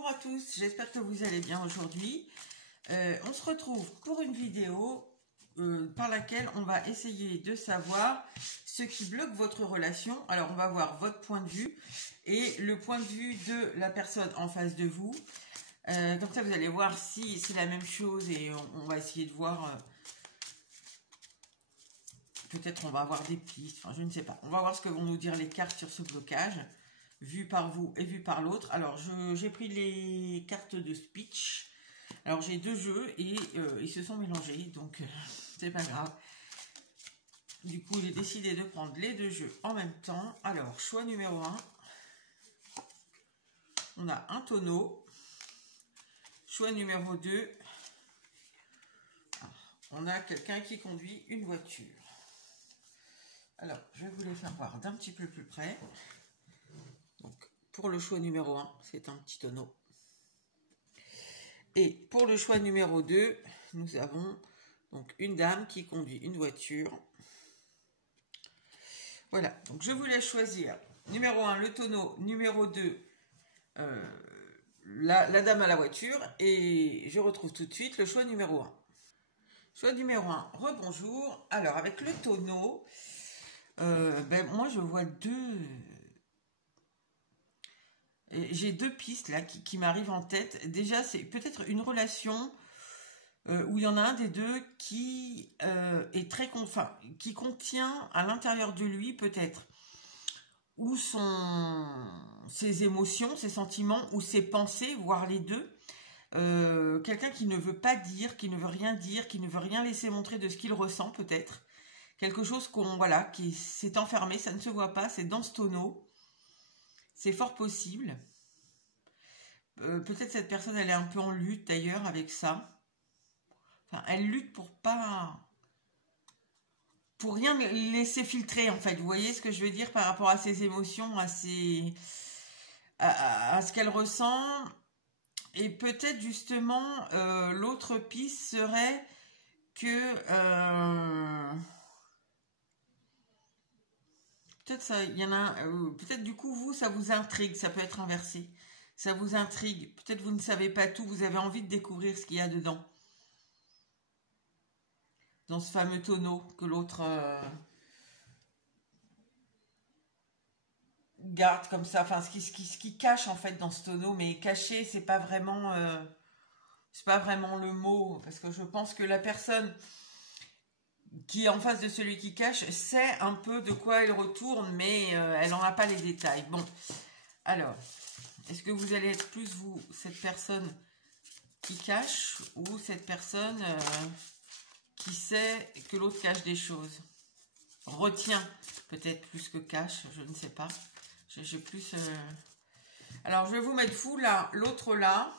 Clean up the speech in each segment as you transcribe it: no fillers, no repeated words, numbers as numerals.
Bonjour à tous, j'espère que vous allez bien aujourd'hui. On se retrouve pour une vidéo par laquelle on va essayer de savoir ce qui bloque votre relation. Alors on va voir votre point de vue et le point de vue de la personne en face de vous. Comme ça vous allez voir si c'est la même chose et on va essayer de voir... peut-être on va avoir des pistes, enfin je ne sais pas. On va voir ce que vont nous dire les cartes sur ce blocage, vu par vous et vu par l'autre. Alors j'ai pris les cartes de speech. Alors j'ai deux jeux et ils se sont mélangés, donc c'est pas grave. Du coup j'ai décidé de prendre les deux jeux en même temps. Alors choix numéro 1, on a un tonneau. Choix numéro 2, on a quelqu'un qui conduit une voiture. Alors, je vais vous les faire voir d'un petit peu plus près. Donc, pour le choix numéro 1, c'est un petit tonneau. Et pour le choix numéro 2, nous avons donc une dame qui conduit une voiture. Voilà, donc je vous laisse choisir. Numéro 1, le tonneau. Numéro 2, la dame à la voiture. Et je retrouve tout de suite le choix numéro 1. Choix numéro 1, rebonjour. Alors, avec le tonneau... moi je vois j'ai deux pistes là qui m'arrivent en tête. Déjà c'est peut-être une relation où il y en a un des deux qui est très qui contient à l'intérieur de lui peut-être ou ses émotions, ses sentiments ou ses pensées, voire les deux. Quelqu'un qui ne veut pas dire, qui ne veut rien dire, qui ne veut rien laisser montrer de ce qu'il ressent peut-être. Quelque chose qui s'est enfermé, ça ne se voit pas, c'est dans ce tonneau. C'est fort possible. Peut-être cette personne, elle est un peu en lutte d'ailleurs avec ça. Enfin, elle lutte pour rien laisser filtrer en fait. Vous voyez ce que je veux dire par rapport à ses émotions, à ce qu'elle ressent. Et peut-être justement, l'autre piste serait que... peut-être ça, il y en a, peut-être du coup vous ça vous intrigue, ça peut être inversé, ça vous intrigue. Peut-être vous ne savez pas tout, vous avez envie de découvrir ce qu'il y a dedans, dans ce fameux tonneau que l'autre garde comme ça. Enfin, ce qui cache en fait dans ce tonneau, mais caché, c'est pas vraiment le mot, parce que je pense que la personne qui est en face de celui qui cache sait un peu de quoi elle retourne, mais elle n'en a pas les détails. Bon, alors, est-ce que vous allez être plus, vous, cette personne qui cache, ou cette personne qui sait que l'autre cache des choses? Retient, peut-être plus que cache, je ne sais pas. J'ai plus... Alors, je vais vous mettre vous là, l'autre là.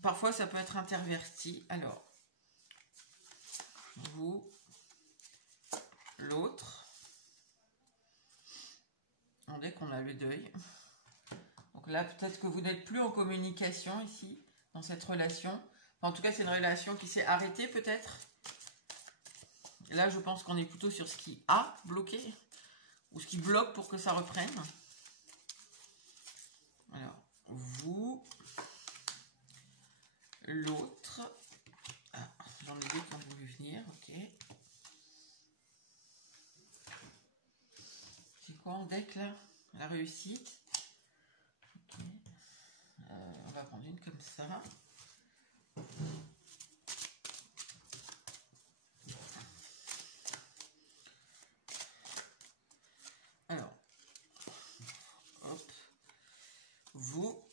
Parfois, ça peut être interverti. Alors, vous... l'autre, dès qu'on a le deuil. Donc là, peut-être que vous n'êtes plus en communication ici, dans cette relation. Enfin, en tout cas, c'est une relation qui s'est arrêtée peut-être. Là, je pense qu'on est plutôt sur ce qui a bloqué, ou ce qui bloque pour que ça reprenne. Alors, vous, l'autre. Ah, j'en ai deux qui ont voulu venir, ok. En deck là, la réussite. Okay. On va prendre une comme ça. Alors, hop, vous,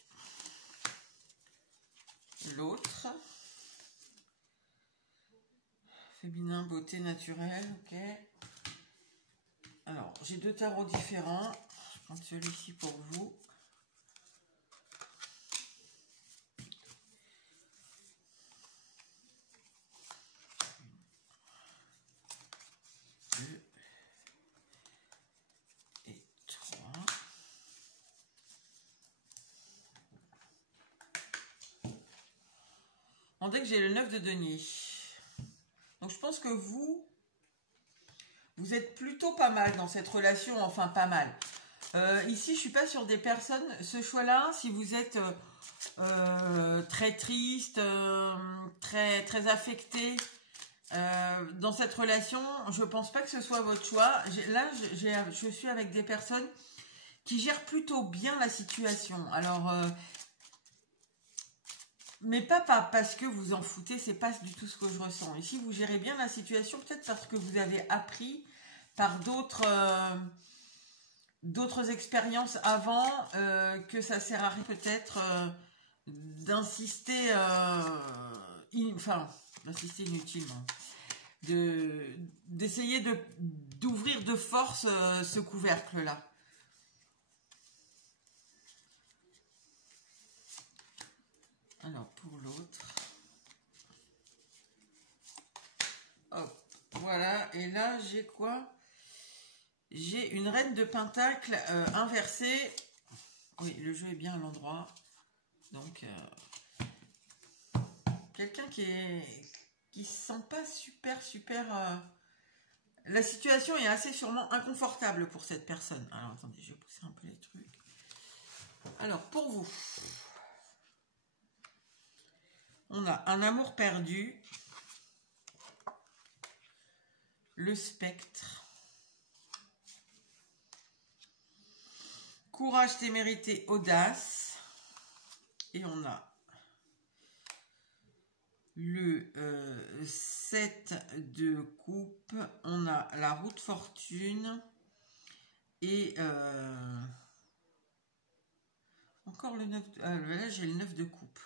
l'autre, féminin, beauté naturelle, ok. Alors, j'ai deux tarots différents. Je vais prendre celui-ci pour vous. Un, deux et trois. On dit que j'ai le 9 de denier. Donc, je pense que vous êtes plutôt pas mal dans cette relation. Enfin, pas mal. Ici, je suis pas sur des personnes. Ce choix-là, si vous êtes très triste, très affecté dans cette relation, je pense pas que ce soit votre choix. Là, je suis avec des personnes qui gèrent plutôt bien la situation. Alors, mais pas parce que vous en foutez, c'est pas du tout ce que je ressens. Ici, vous gérez bien la situation, peut-être parce que vous avez appris par d'autres expériences avant que ça sert à rien peut-être d'insister, d'insister inutilement, d'essayer d'ouvrir de force ce couvercle-là. Alors, pour l'autre. Hop, voilà. Et là, j'ai quoi? J'ai une reine de pentacle inversée. Oui, le jeu est bien à l'endroit. Donc, quelqu'un qui se sent pas super... La situation est assez sûrement inconfortable pour cette personne. Alors, attendez, je vais pousser un peu les trucs. Alors, pour vous... On a un amour perdu, le spectre, courage, témérité, audace, et on a le 7 de coupe, on a la roue de fortune, et encore le 9, là j'ai le 9 de coupe.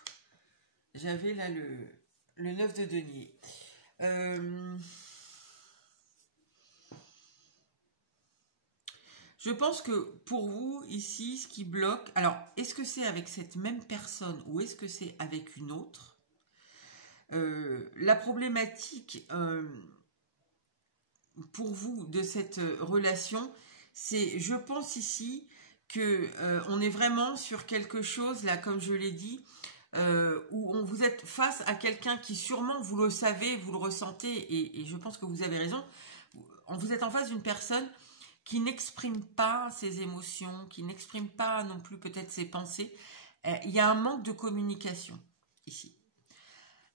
J'avais là le 9 de denier. Je pense que pour vous, ici, ce qui bloque... Alors, est-ce que c'est avec cette même personne ou est-ce que c'est avec une autre? La problématique pour vous de cette relation, c'est, je pense ici, que on est vraiment sur quelque chose, là, comme je l'ai dit... où vous êtes face à quelqu'un qui sûrement, vous le savez, vous le ressentez, et je pense que vous avez raison, vous êtes en face d'une personne qui n'exprime pas ses émotions, qui n'exprime pas non plus peut-être ses pensées. Il y a un manque de communication ici.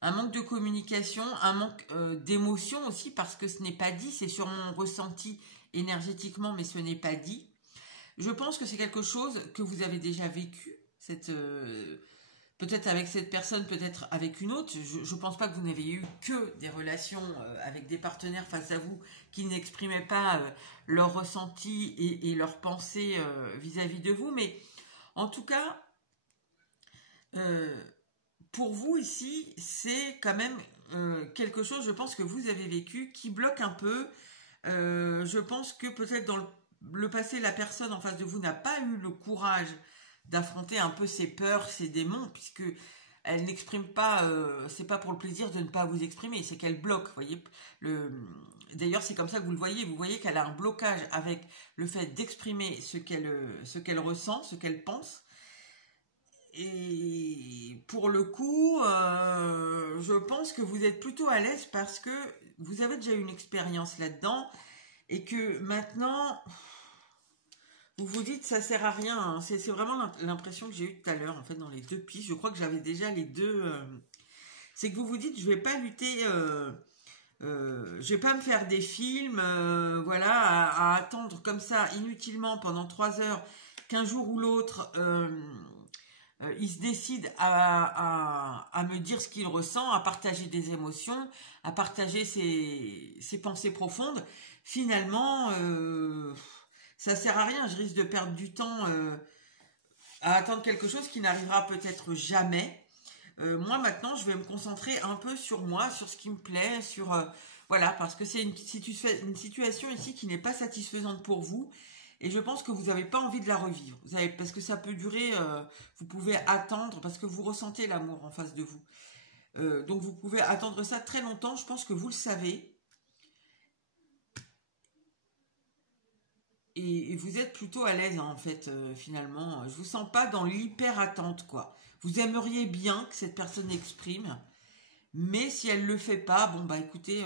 Un manque de communication, un manque d'émotion aussi, parce que ce n'est pas dit, c'est sûrement ressenti énergétiquement, mais ce n'est pas dit. Je pense que c'est quelque chose que vous avez déjà vécu, peut-être avec cette personne, peut-être avec une autre. Je ne pense pas que vous n'avez eu que des relations avec des partenaires face à vous qui n'exprimaient pas leurs ressentis et leurs pensées vis-à-vis de vous. Mais en tout cas, pour vous ici, c'est quand même quelque chose, je pense, que vous avez vécu qui bloque un peu. Je pense que peut-être dans le passé, la personne en face de vous n'a pas eu le courage d'affronter un peu ses peurs, ses démons, puisque elle n'exprime pas, c'est pas pour le plaisir de ne pas vous exprimer, c'est qu'elle bloque, vous voyez. D'ailleurs, c'est comme ça que vous le voyez. Vous voyez qu'elle a un blocage avec le fait d'exprimer ce qu'elle ressent, ce qu'elle pense. Et pour le coup, je pense que vous êtes plutôt à l'aise parce que vous avez déjà eu une expérience là-dedans et que maintenant... Vous vous dites ça sert à rien, hein. C'est vraiment l'impression que j'ai eue tout à l'heure en fait dans les deux pistes. Je crois que j'avais déjà les deux. C'est que vous vous dites je vais pas lutter, je vais pas me faire des films, voilà, à attendre comme ça inutilement pendant 3 heures qu'un jour ou l'autre il se décide à me dire ce qu'il ressent, à partager des émotions, à partager ses pensées profondes. Finalement. Ça sert à rien, je risque de perdre du temps à attendre quelque chose qui n'arrivera peut-être jamais. Moi maintenant, je vais me concentrer un peu sur moi, sur ce qui me plaît, voilà, parce que c'est une situation ici qui n'est pas satisfaisante pour vous, et je pense que vous n'avez pas envie de la revivre. Parce que ça peut durer, vous pouvez attendre, parce que vous ressentez l'amour en face de vous. Donc vous pouvez attendre ça très longtemps, je pense que vous le savez. Et vous êtes plutôt à l'aise, hein, en fait, finalement. Je vous sens pas dans l'hyper-attente, quoi. Vous aimeriez bien que cette personne exprime, mais si elle le fait pas, bon, bah écoutez,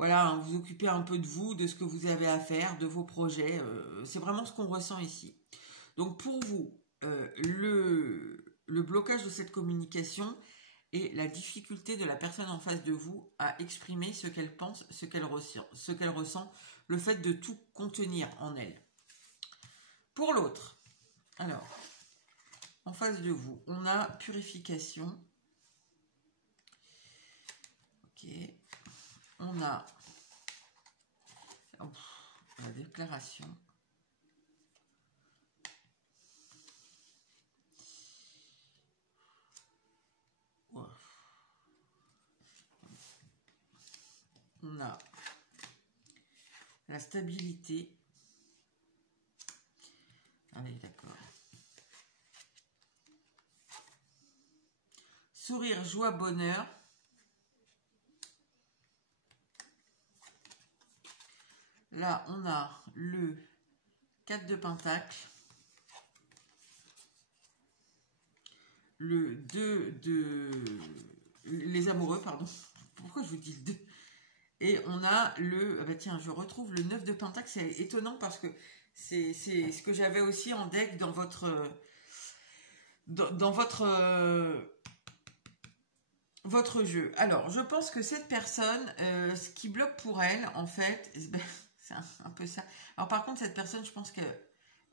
voilà, hein, vous occupez un peu de vous, de ce que vous avez à faire, de vos projets. C'est vraiment ce qu'on ressent ici. Donc pour vous, le blocage de cette communication et la difficulté de la personne en face de vous à exprimer ce qu'elle pense, ce qu'elle ressent, le fait de tout contenir en elle. Pour l'autre, alors, en face de vous, on a purification. Ok. On a la déclaration. On a la stabilité. Ah oui, d'accord. Sourire, joie, bonheur. Là, on a le 4 de Pentacle. Le 2 de... Les amoureux, pardon. Pourquoi je vous dis le 2? Et on a le... Ah bah tiens, je retrouve le 9 de Pentacle. C'est étonnant parce que c'est ce que j'avais aussi en deck dans votre... Dans votre jeu. Alors, je pense que cette personne, ce qui bloque pour elle, en fait, c'est un peu ça. Alors, par contre, cette personne, je pense qu'elle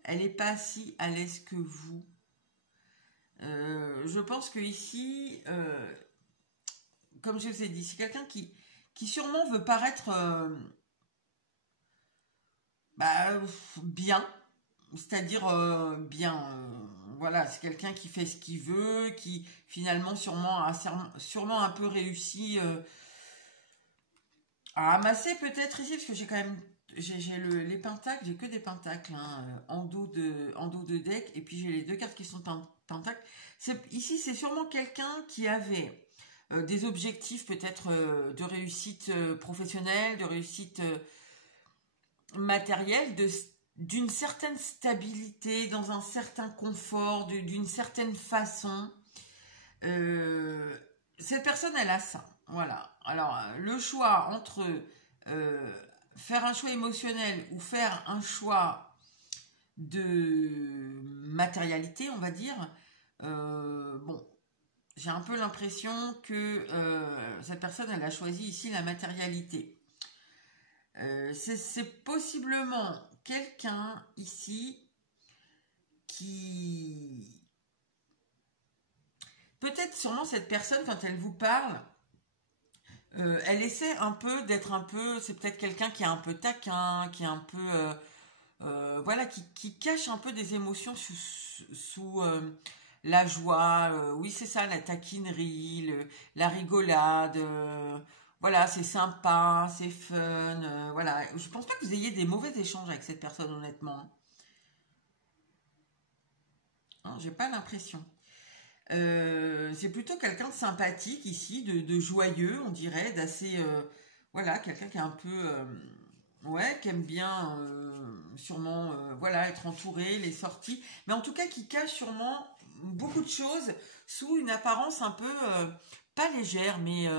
n'est pas si à l'aise que vous. Je pense que ici, comme je vous ai dit, c'est quelqu'un qui sûrement veut paraître bien, c'est-à-dire bien. Voilà, c'est quelqu'un qui fait ce qu'il veut, qui finalement sûrement a sûrement un peu réussi à amasser peut-être ici, parce que j'ai quand même les pentacles, j'ai que des pentacles hein, en dos de deck, et puis j'ai les deux cartes qui sont pentacles. Ici, c'est sûrement quelqu'un qui avait des objectifs peut-être de réussite professionnelle, de réussite matérielle, d'une certaine stabilité, dans un certain confort, d'une certaine façon. Cette personne, elle a ça. Voilà. Alors, le choix entre faire un choix émotionnel ou faire un choix de matérialité, on va dire, bon, j'ai un peu l'impression que cette personne, elle a choisi ici la matérialité. C'est possiblement quelqu'un ici qui... Peut-être sûrement cette personne, quand elle vous parle, elle essaie un peu d'être un peu... C'est peut-être quelqu'un qui est un peu taquin, qui est un peu... voilà, qui cache un peu des émotions sous la joie. Oui, c'est ça, la taquinerie, la rigolade... voilà, c'est sympa, c'est fun, voilà. Je pense pas que vous ayez des mauvais échanges avec cette personne, honnêtement. Hein, j'ai pas l'impression. C'est plutôt quelqu'un de sympathique ici, de joyeux, on dirait, d'assez... voilà, quelqu'un qui est un peu... ouais, qui aime bien sûrement voilà, être entouré, les sorties, mais en tout cas qui cache sûrement beaucoup de choses sous une apparence un peu pas légère, mais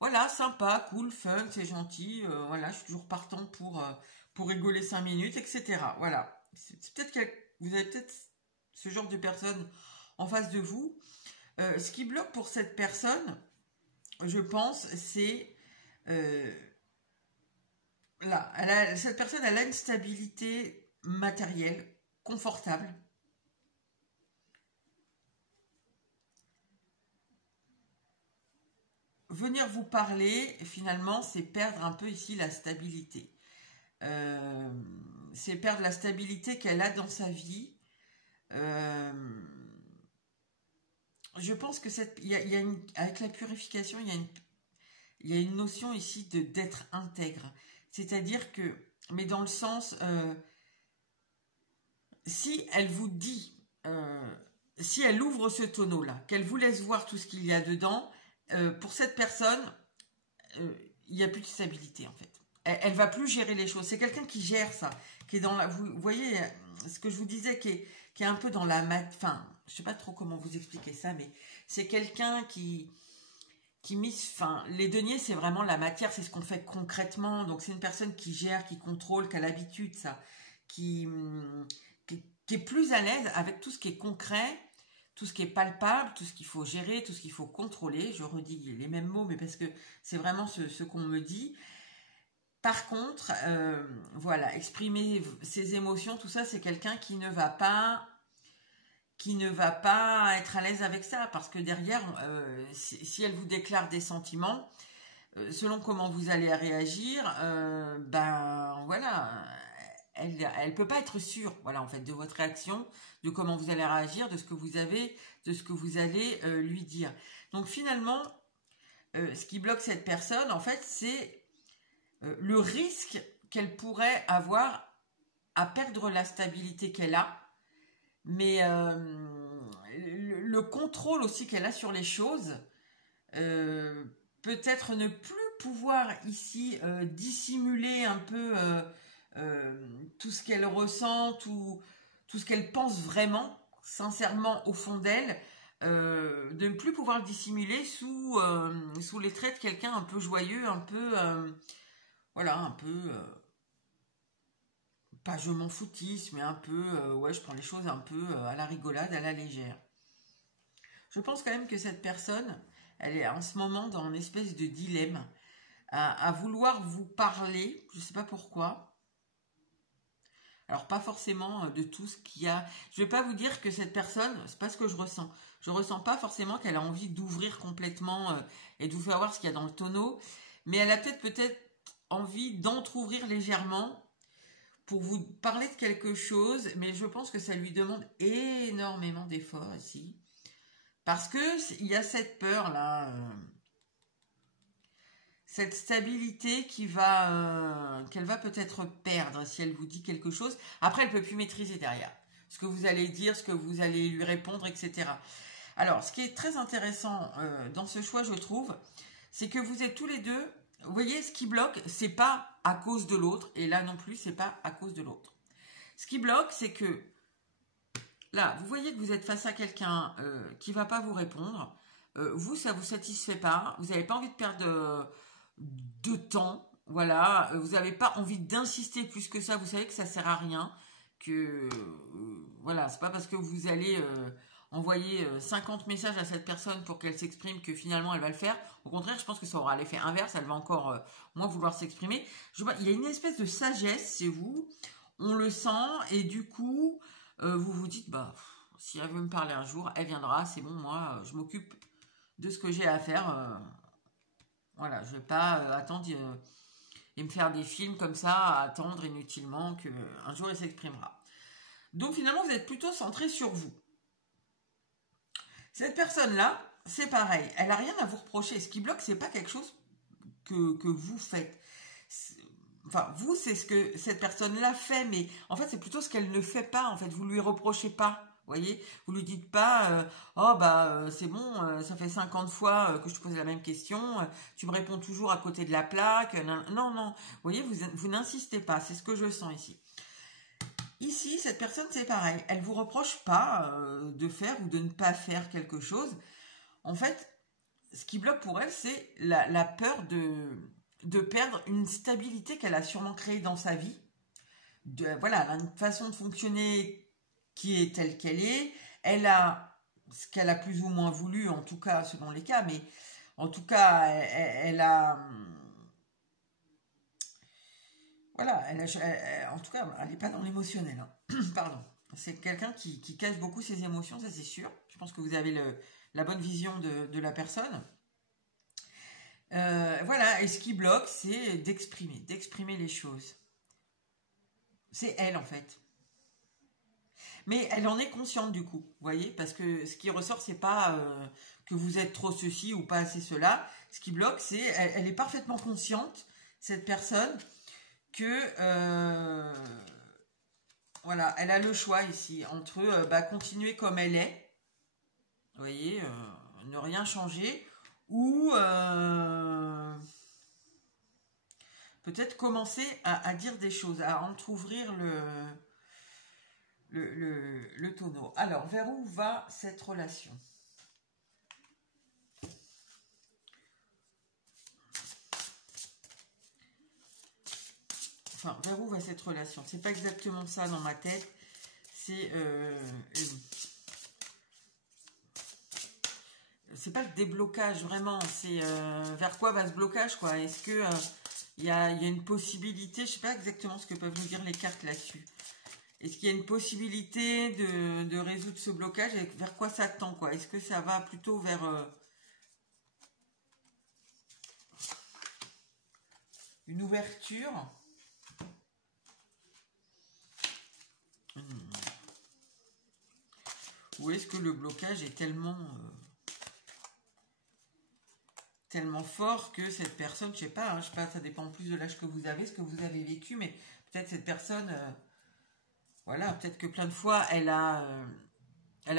voilà, sympa, cool, fun, c'est gentil, voilà, je suis toujours partant pour rigoler 5 minutes, etc. Voilà, c'est peut-être que vous avez peut-être ce genre de personne en face de vous. Ce qui bloque pour cette personne, je pense, c'est là, cette personne, elle a une stabilité matérielle, confortable. Venir vous parler, finalement, c'est perdre un peu ici la stabilité. C'est perdre la stabilité qu'elle a dans sa vie. Je pense que avec la purification, il y a une notion ici d'être intègre. C'est-à-dire que, mais dans le sens, si elle vous dit, si elle ouvre ce tonneau-là, qu'elle vous laisse voir tout ce qu'il y a dedans, pour cette personne, il n'y a plus de stabilité en fait. Elle va plus gérer les choses. C'est quelqu'un qui gère ça, qui est dans la... Vous voyez ce que je vous disais, qui est un peu dans la... Enfin, je sais pas trop comment vous expliquer ça, mais c'est quelqu'un qui enfin, les deniers, c'est vraiment la matière, c'est ce qu'on fait concrètement. Donc, c'est une personne qui gère, qui contrôle, qui a l'habitude, ça, qui, qui est plus à l'aise avec tout ce qui est concret, tout ce qui est palpable, tout ce qu'il faut gérer, tout ce qu'il faut contrôler. Je redis les mêmes mots, mais parce que c'est vraiment ce qu'on me dit. Par contre, voilà, exprimer ses émotions, tout ça, c'est quelqu'un qui ne va pas être à l'aise avec ça, parce que derrière, si elle vous déclare des sentiments, selon comment vous allez réagir, ben voilà, elle peut pas être sûre, voilà, en fait, de votre réaction, de comment vous allez réagir, de ce que vous allez lui dire. Donc finalement, ce qui bloque cette personne, en fait, c'est le risque qu'elle pourrait avoir à perdre la stabilité qu'elle a, mais le contrôle aussi qu'elle a sur les choses, peut-être ne plus pouvoir ici dissimuler un peu tout ce qu'elle ressent, tout ce qu'elle pense vraiment, sincèrement au fond d'elle, de ne plus pouvoir le dissimuler sous les traits de quelqu'un un peu joyeux, un peu voilà, un peu pas je m'en foutisse, mais un peu ouais, je prends les choses un peu à la rigolade, à la légère. Je pense quand même que cette personne, elle est en ce moment dans une espèce de dilemme, à vouloir vous parler, je ne sais pas pourquoi. Alors pas forcément de tout ce qu'il y a. Je ne vais pas vous dire que cette personne, c'est pas ce que je ressens. Je ressens pas forcément qu'elle a envie d'ouvrir complètement et de vous faire voir ce qu'il y a dans le tonneau, mais elle a peut-être envie d'entrouvrir légèrement pour vous parler de quelque chose, mais je pense que ça lui demande énormément d'efforts ici. Parce que il y a cette peur là, cette stabilité qu'elle va peut-être perdre si elle vous dit quelque chose. Après, elle peut plus maîtriser derrière ce que vous allez dire, ce que vous allez lui répondre, etc. Alors, ce qui est très intéressant dans ce choix, je trouve, c'est que vous êtes tous les deux. Vous voyez, ce qui bloque, c'est pas à cause de l'autre, et là non plus, c'est pas à cause de l'autre. Ce qui bloque, c'est que là, vous voyez que vous êtes face à quelqu'un qui va pas vous répondre. Vous, ça vous satisfait pas. Vous n'avez pas envie de perdre de temps. Voilà. Vous n'avez pas envie d'insister plus que ça. Vous savez que ça sert à rien. Que voilà, c'est pas parce que vous allez envoyer 50 messages à cette personne pour qu'elle s'exprime que finalement elle va le faire. Au contraire, je pense que ça aura l'effet inverse. Elle va encore moins vouloir s'exprimer. Il y a une espèce de sagesse chez vous. On le sent et du coup, vous vous dites, bah, si elle veut me parler un jour, elle viendra, c'est bon, moi, je m'occupe de ce que j'ai à faire. Voilà, je ne vais pas attendre et me faire des films comme ça, à attendre inutilement qu'un jour elle s'exprimera. Donc finalement, vous êtes plutôt centré sur vous. Cette personne-là, c'est pareil, elle n'a rien à vous reprocher. Ce qui bloque, c'est pas quelque chose que vous faites. Enfin, vous, c'est ce que cette personne-là fait, mais en fait, c'est plutôt ce qu'elle ne fait pas. En fait, vous lui reprochez pas. Vous voyez, vous lui dites pas, oh bah c'est bon, ça fait 50 fois que je te pose la même question, tu me réponds toujours à côté de la plaque. Non, non. Vous voyez, vous n'insistez pas. C'est ce que je sens ici. Ici, cette personne, c'est pareil. Elle vous reproche pas de faire ou de ne pas faire quelque chose. En fait, ce qui bloque pour elle, c'est la peur de perdre une stabilité qu'elle a sûrement créée dans sa vie. Voilà, elle a une façon de fonctionner qui est telle qu'elle est. Elle a ce qu'elle a plus ou moins voulu, en tout cas selon les cas, mais en tout cas, elle a... Voilà, en tout cas, elle n'est pas dans l'émotionnel. Hein. Pardon. C'est quelqu'un qui cache beaucoup ses émotions, ça c'est sûr. Je pense que vous avez la bonne vision de la personne. Voilà, et ce qui bloque, c'est d'exprimer les choses. C'est elle, en fait. Mais elle en est consciente, du coup, vous voyez, parce que ce qui ressort, c'est pas que vous êtes trop ceci ou pas assez cela. Ce qui bloque, c'est elle est parfaitement consciente, cette personne, que voilà, elle a le choix ici entre continuer comme elle est, vous voyez, ne rien changer, ou peut-être commencer à dire des choses, à entrouvrir le tonneau. Alors, vers où va cette relation? enfin, vers où va cette relation? C'est pas exactement ça dans ma tête. C'est pas le déblocage vraiment, c'est vers quoi va ce blocage, quoi. Est-ce que il y a une possibilité, je sais pas exactement ce que peuvent nous dire les cartes là-dessus. Est-ce qu'il y a une possibilité de résoudre ce blocage et vers quoi ça tend, quoi? Est-ce que ça va plutôt vers une ouverture? Ou est-ce que le blocage est tellement fort que cette personne, je sais pas, ça dépend plus de l'âge que vous avez, ce que vous avez vécu, mais peut-être cette personne, voilà, peut-être que plein de fois, elle a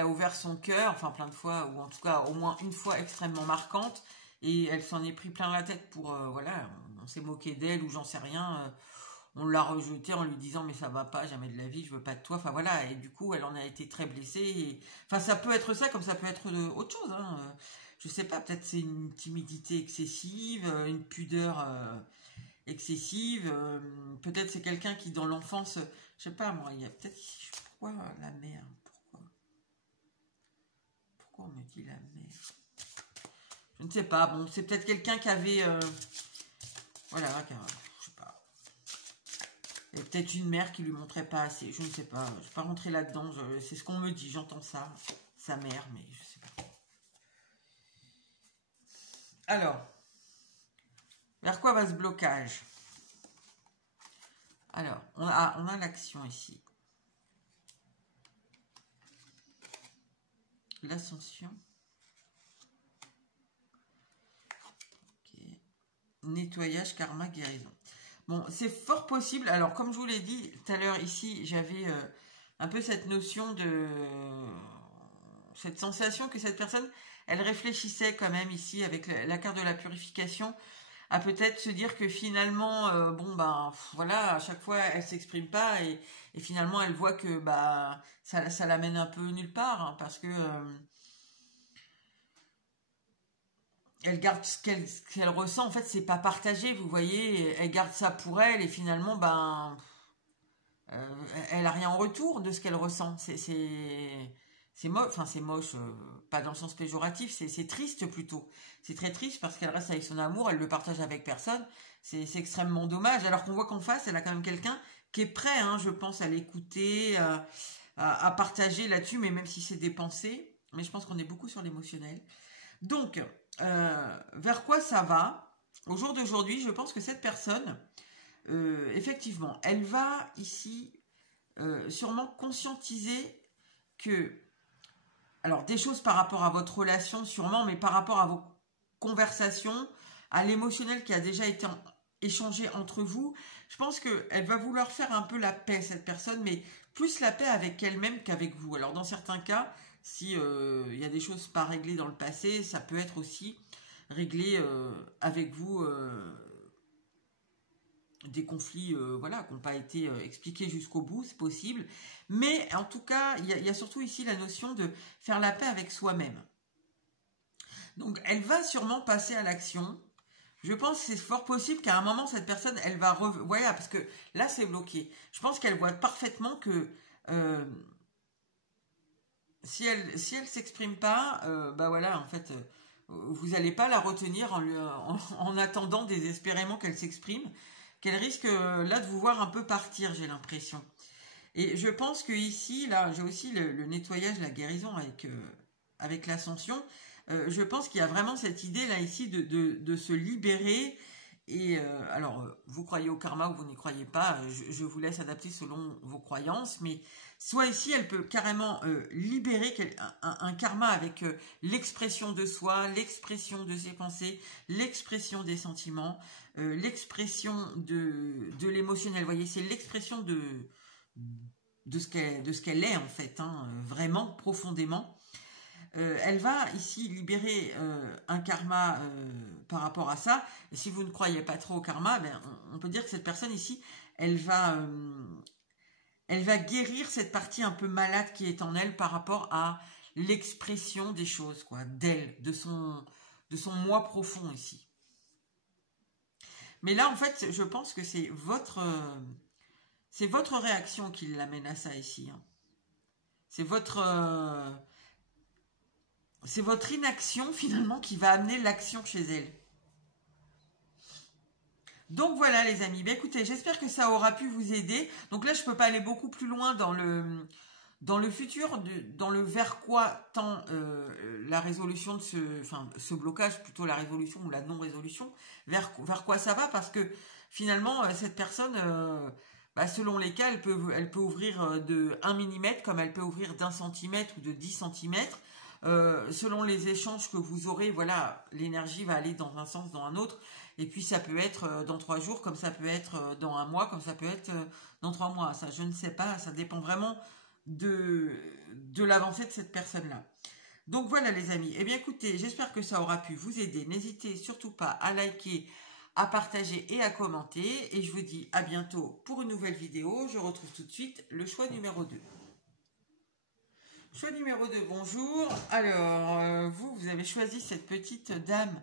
ouvert son cœur, enfin plein de fois, ou en tout cas au moins une fois extrêmement marquante, et elle s'en est pris plein la tête pour, voilà, on s'est moqué d'elle, ou j'en sais rien, on l'a rejetée en lui disant mais ça va pas, jamais de la vie, je veux pas de toi, enfin voilà, et du coup elle en a été très blessée, et, enfin ça peut être ça, comme ça peut être autre chose, hein, je sais pas, peut-être c'est une timidité excessive, une pudeur excessive, peut-être c'est quelqu'un qui dans l'enfance, je sais pas moi, il y a peut-être, pourquoi la mère, pourquoi on me dit la mère, je ne sais pas, bon c'est peut-être quelqu'un qui avait, voilà, je sais pas, et peut-être une mère qui lui montrait pas assez, je ne sais pas, je ne vais pas rentrer là-dedans, c'est ce qu'on me dit, j'entends ça, sa mère, mais je sais pas. Alors, vers quoi va ce blocage? Alors, on a l'action ici. L'ascension. Okay. Nettoyage, karma, guérison. Bon, c'est fort possible. Alors, comme je vous l'ai dit tout à l'heure, ici, j'avais un peu cette notion de... cette sensation que cette personne, elle réfléchissait quand même ici avec la carte de la purification, à peut-être se dire que finalement, bon ben voilà, à chaque fois elle s'exprime pas et finalement elle voit que bah ça l'amène un peu nulle part, hein, parce que elle garde ce qu'elle ressent, en fait c'est pas partagé, vous voyez, elle garde ça pour elle et finalement ben elle a rien en retour de ce qu'elle ressent, c'est moche, enfin c'est moche, pas dans le sens péjoratif, c'est triste plutôt. C'est très triste parce qu'elle reste avec son amour, elle le partage avec personne. C'est extrêmement dommage. Alors qu'on voit qu'en face, elle a quand même quelqu'un qui est prêt, hein, je pense, à l'écouter, à partager là-dessus, mais même si c'est des pensées. Mais je pense qu'on est beaucoup sur l'émotionnel. Donc, vers quoi ça va? Au jour d'aujourd'hui, je pense que cette personne, effectivement, elle va ici sûrement conscientiser que... Alors, des choses par rapport à votre relation, sûrement, mais par rapport à vos conversations, à l'émotionnel qui a déjà été échangé entre vous, je pense qu'elle va vouloir faire un peu la paix, cette personne, mais plus la paix avec elle-même qu'avec vous. Alors, dans certains cas, si il y a des choses pas réglées dans le passé, ça peut être aussi réglé avec vous des conflits voilà, qui n'ont pas été expliqués jusqu'au bout, c'est possible. Mais en tout cas, il y a surtout ici la notion de faire la paix avec soi-même. Donc, elle va sûrement passer à l'action. Je pense que c'est fort possible qu'à un moment, cette personne, elle va... Voilà, parce que là, c'est bloqué. Je pense qu'elle voit parfaitement que si elle s'exprime pas, bah voilà, en fait, vous n'allez pas la retenir en attendant désespérément qu'elle s'exprime, qu'elle risque là de vous voir un peu partir, j'ai l'impression. Et je pense que ici, là, j'ai aussi le nettoyage, la guérison avec l'ascension. Je pense qu'il y a vraiment cette idée là ici de se libérer. Et alors, vous croyez au karma ou vous n'y croyez pas, je vous laisse adapter selon vos croyances, mais soit ici, elle peut carrément libérer un karma avec l'expression de soi, l'expression de ses pensées, l'expression des sentiments, l'expression de l'émotionnel. Vous voyez, c'est l'expression de ce qu'elle est en fait, hein, vraiment profondément. Elle va ici libérer un karma par rapport à ça. Et si vous ne croyez pas trop au karma, ben, on peut dire que cette personne ici, elle va guérir cette partie un peu malade qui est en elle par rapport à l'expression des choses, quoi, d'elle, de son moi profond ici. Mais là, en fait, je pense que c'est votre réaction qui l'amène à ça ici. Hein. C'est votre inaction, finalement, qui va amener l'action chez elle. Donc voilà les amis, ben, écoutez, j'espère que ça aura pu vous aider. Donc là, je ne peux pas aller beaucoup plus loin dans le futur, dans le vers quoi tend la résolution de ce blocage, plutôt la résolution ou la non-résolution, vers quoi ça va, parce que finalement, cette personne, selon les cas, elle peut ouvrir de 1 mm, comme elle peut ouvrir d'1 cm ou de 10 cm. Selon les échanges que vous aurez, voilà, l'énergie va aller dans un sens, dans un autre. Et puis ça peut être dans 3 jours, comme ça peut être dans 1 mois, comme ça peut être dans 3 mois. Ça, je ne sais pas, ça dépend vraiment de l'avancée de cette personne-là. Donc voilà les amis. Eh bien écoutez, j'espère que ça aura pu vous aider. N'hésitez surtout pas à liker, à partager et à commenter. Et je vous dis à bientôt pour une nouvelle vidéo. Je retrouve tout de suite le choix numéro 2. Choix numéro 2, bonjour. Alors, vous avez choisi cette petite dame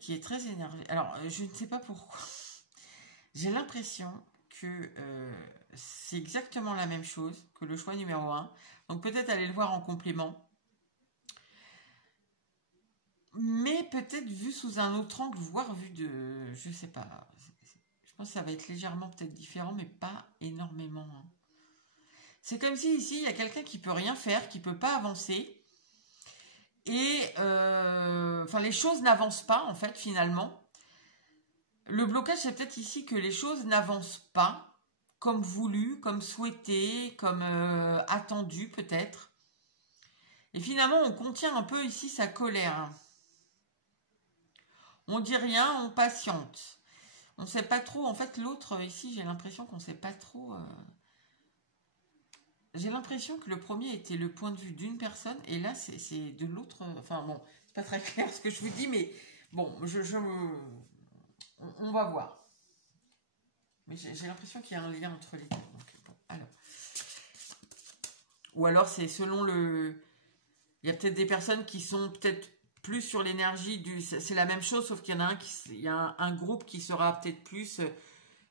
qui est très énervée. Alors, je ne sais pas pourquoi. J'ai l'impression que c'est exactement la même chose que le choix numéro 1. Donc, peut-être aller le voir en complément. Mais peut-être vu sous un autre angle, voire vu de... Je ne sais pas. Je pense que ça va être légèrement peut-être différent, mais pas énormément. Hein. C'est comme si ici, il y a quelqu'un qui peut rien faire, qui peut pas avancer. Et les choses n'avancent pas, en fait, finalement. Le blocage, c'est peut-être ici que les choses n'avancent pas comme voulu, comme souhaité, comme attendu, peut-être. Et finalement, on contient un peu ici sa colère. On dit rien, on patiente. On ne sait pas trop. En fait, l'autre, ici, j'ai l'impression qu'on ne sait pas trop... J'ai l'impression que le premier était le point de vue d'une personne et là c'est de l'autre. Enfin bon, c'est pas très clair ce que je vous dis, mais bon, on va voir. Mais j'ai l'impression qu'il y a un lien entre les deux. Donc, bon, alors. Ou alors c'est selon le. Il y a peut-être des personnes qui sont peut-être plus sur l'énergie du. C'est la même chose, sauf qu'il y en a il y a un groupe qui sera peut-être plus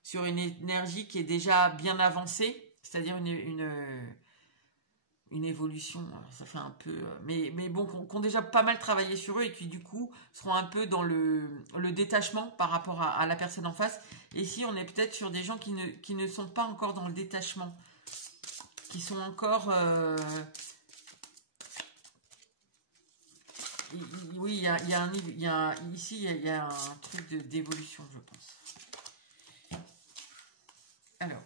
sur une énergie qui est déjà bien avancée. C'est-à-dire une évolution, ça fait un peu... Mais bon, qu'on déjà pas mal travaillé sur eux et qui du coup seront un peu dans le détachement par rapport à la personne en face. Et ici, on est peut-être sur des gens qui ne sont pas encore dans le détachement. Qui sont encore... Oui, ici, il y a un truc d'évolution, je pense. Alors...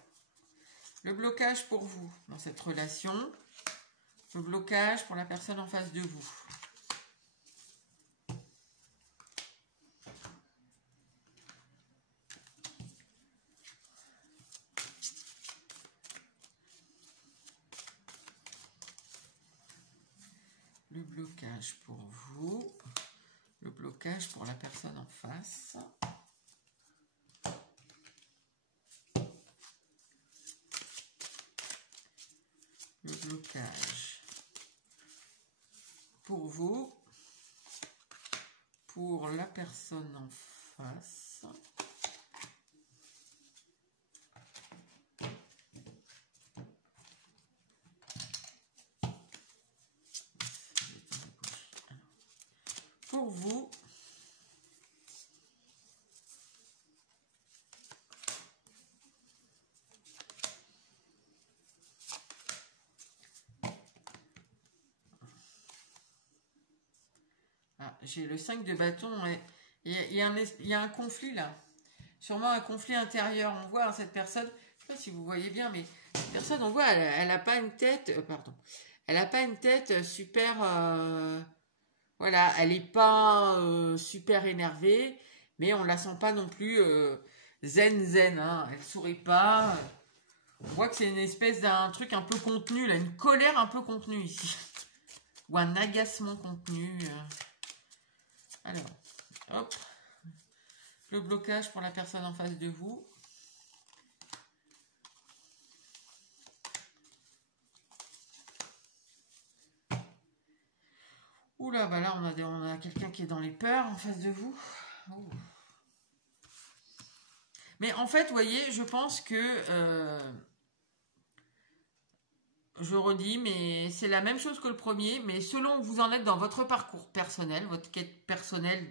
Le blocage pour vous dans cette relation. Le blocage pour la personne en face de vous. Le blocage pour vous. Le blocage pour la personne en face. Le blocage pour vous, pour la personne en face. Pour vous, j'ai le 5 de bâton. Il y a un conflit là. Sûrement un conflit intérieur. On voit cette personne, je ne sais pas si vous voyez bien, mais cette personne, on voit, elle n'a pas une tête, pardon. Elle n'a pas une tête super, voilà, elle n'est pas super énervée, mais on ne la sent pas non plus zen, hein. Elle ne sourit pas. On voit que c'est une espèce d'un truc un peu contenu, là, une colère un peu contenue ici. Ou un agacement contenu. Alors, hop. Le blocage pour la personne en face de vous. Oula, bah là, on a quelqu'un qui est dans les peurs en face de vous. Oh. Mais en fait, vous voyez, je pense que... je redis, mais c'est la même chose que le premier, mais selon où vous en êtes dans votre parcours personnel, votre quête personnelle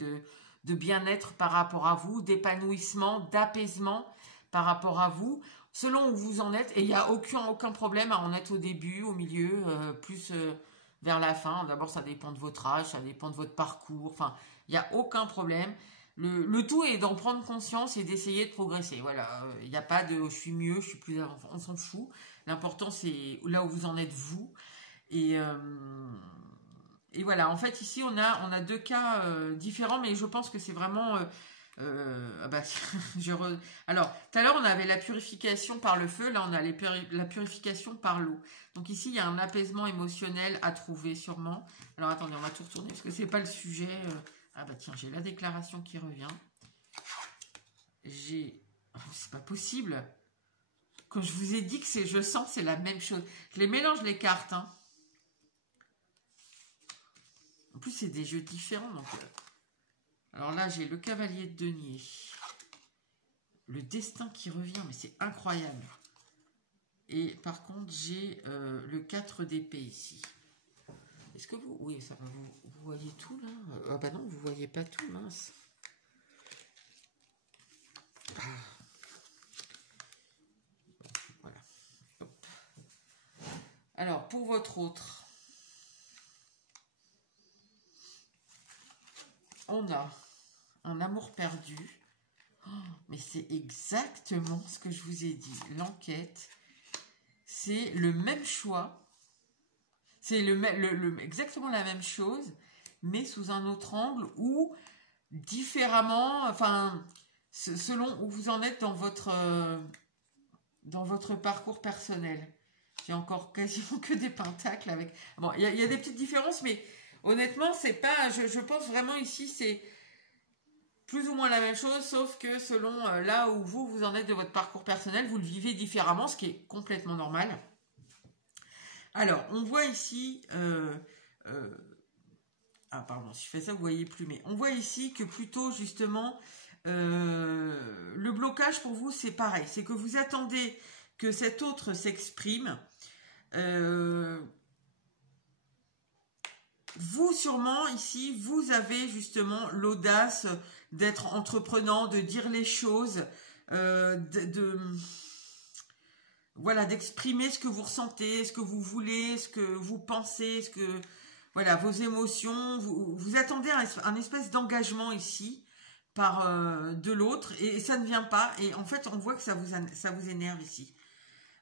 de bien-être par rapport à vous, d'épanouissement, d'apaisement par rapport à vous, selon où vous en êtes, et il n'y a aucun problème à en être au début, au milieu, plus vers la fin. D'abord, ça dépend de votre âge, ça dépend de votre parcours, enfin, il n'y a aucun problème. Le tout est d'en prendre conscience et d'essayer de progresser. Voilà, il n'y a pas de je suis mieux, je suis plus avancé, on s'en fout. L'important, c'est là où vous en êtes vous. Et voilà, en fait, ici, on a deux cas différents, mais je pense que c'est vraiment... Alors, tout à l'heure, on avait la purification par le feu, là, on a la purification par l'eau. Donc ici, il y a un apaisement émotionnel à trouver, sûrement. Alors, attendez, on va tout retourner, parce que c'est pas le sujet... Ah bah tiens, j'ai la déclaration qui revient. C'est pas possible. Quand je vous ai dit que je sens, c'est la même chose. Je les mélange les cartes. Hein. En plus, c'est des jeux différents. Donc, alors là, j'ai le cavalier de denier. Le destin qui revient, mais c'est incroyable. Et par contre, j'ai le 4 d'épée ici. Est-ce que vous... Oui, ça va, vous voyez tout là? Ah bah non, vous voyez pas tout, mince. Ah. Voilà. Hop. Alors, pour votre autre, on a un amour perdu. Oh, mais c'est exactement ce que je vous ai dit. L'enquête, c'est le même choix. C'est exactement la même chose, mais sous un autre angle ou différemment, enfin, selon où vous en êtes dans votre parcours personnel. J'ai encore quasiment que des pentacles avec... Bon, il y a des petites différences, mais honnêtement, c'est pas... Je pense vraiment ici, c'est plus ou moins la même chose, sauf que selon là où vous en êtes de votre parcours personnel, vous le vivez différemment, ce qui est complètement normal. Alors, on voit ici... ah, pardon, si je fais ça, vous ne voyez plus. Mais on voit ici que plutôt, justement, le blocage pour vous, c'est pareil. C'est que vous attendez que cet autre s'exprime. Vous, sûrement, ici, vous avez justement l'audace d'être entreprenant, de dire les choses, voilà, d'exprimer ce que vous ressentez, ce que vous voulez, ce que vous pensez, voilà, vos émotions. Vous attendez un espèce d'engagement ici par de l'autre et ça ne vient pas. Et en fait, on voit que ça vous énerve ici.